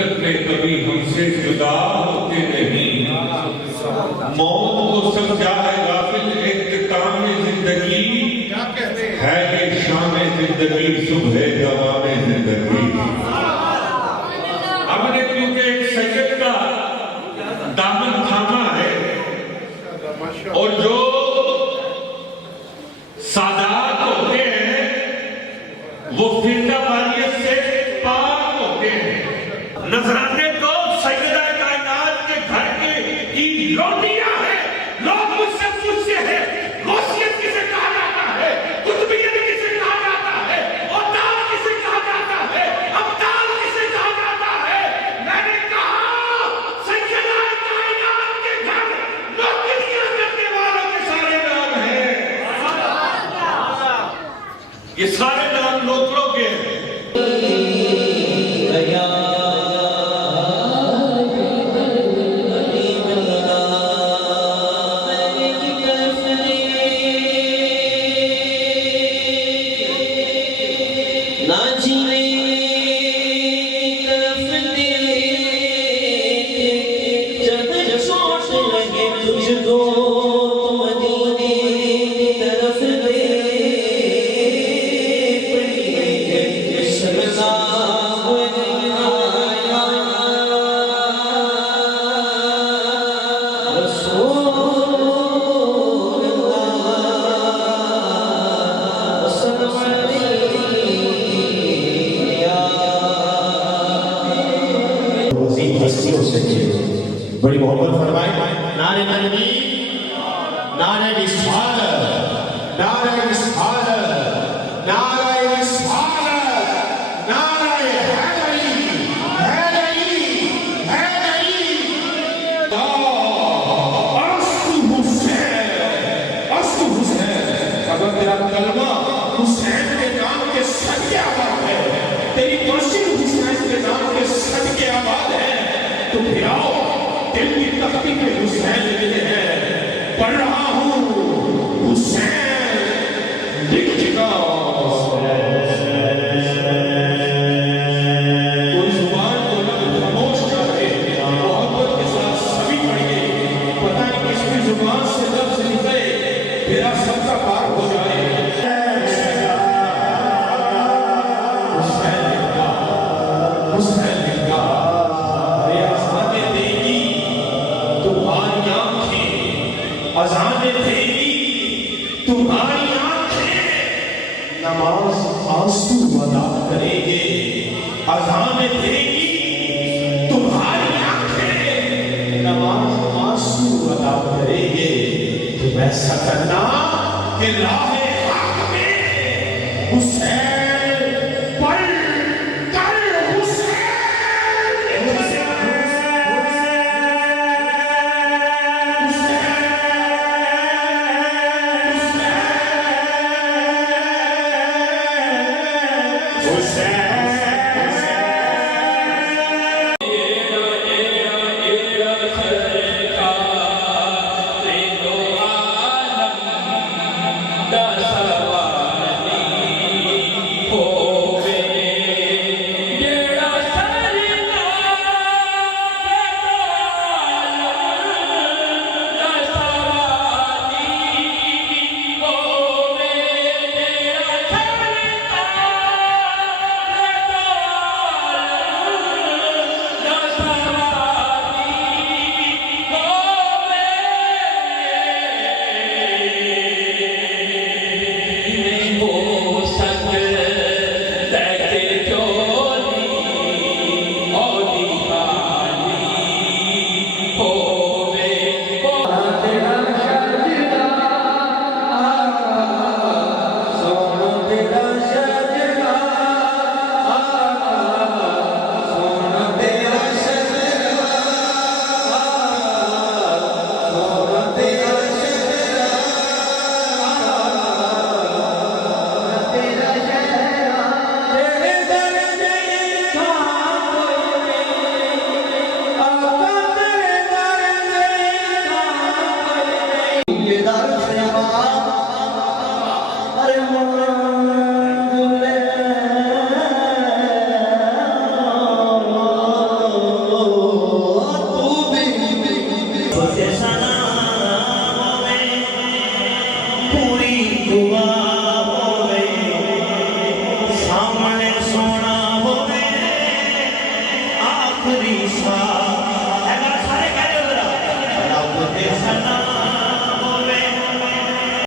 हकीकत में कभी हमसे जुदा होते नहीं। मौत को समझा है गाफिल इख्तिताम जिंदगी, है ये शाम जिंदगी सुबह दवाम जिंदगी। हमने क्योंकि एक सैयद का दामन थामा है और जो सादात होते हैं वो फिरका वारियत से पाक होते हैं। नजराने तो सैयदा कायनात के घर की लौंडियां हैं। लोग मुझसे पूछते हैं गौसियत किसे कहा जाता है, कुतुबियत किसे कहा जाता है, औतार किसे कहा जाता है, अब्दाल किसे कहा जाता है। मैंने कहा सैयदा कायनात के घर नौकरियां करने वालों के सारे नाम हैं। ये सारे नाम नौकरों के हैं। बड़ी मोहब्बत फरमाए। नारे तकबीर, नारे रिसालत, नारे रिसालत, नारे रिसालत, नारे हैदरी, हैदरी, हैदरी। अस्तु हुसैन, अस्तु हुसैन। अगर तेरा कलमा हुसैन के नाम के सदके आबाद है, तेरी मस्जिद हुसैन के नाम के सदके आबाद है, तो फिर आओ दिल की तख्ती पे हुसैन लिखे हैं। पढ़ रहा हूँ हुसैन लिख चुका। कोई जुबान को न खामोश कर दे, मोहब्बत के साथ सभी पढ़िए। पता नहीं किसकी जुबान से लफ्ज निकले मेरा सबका पार हो जाए। हुसैन लिखा, हुसैन लिखा। अज़ान देगी तुम्हारी आंखें, नमाज आंसू अदा करेंगे। अज़ान देगी तुम्हारी आंखें, नमाज आंसू अदा करेंगे। तुम ऐसा करना कि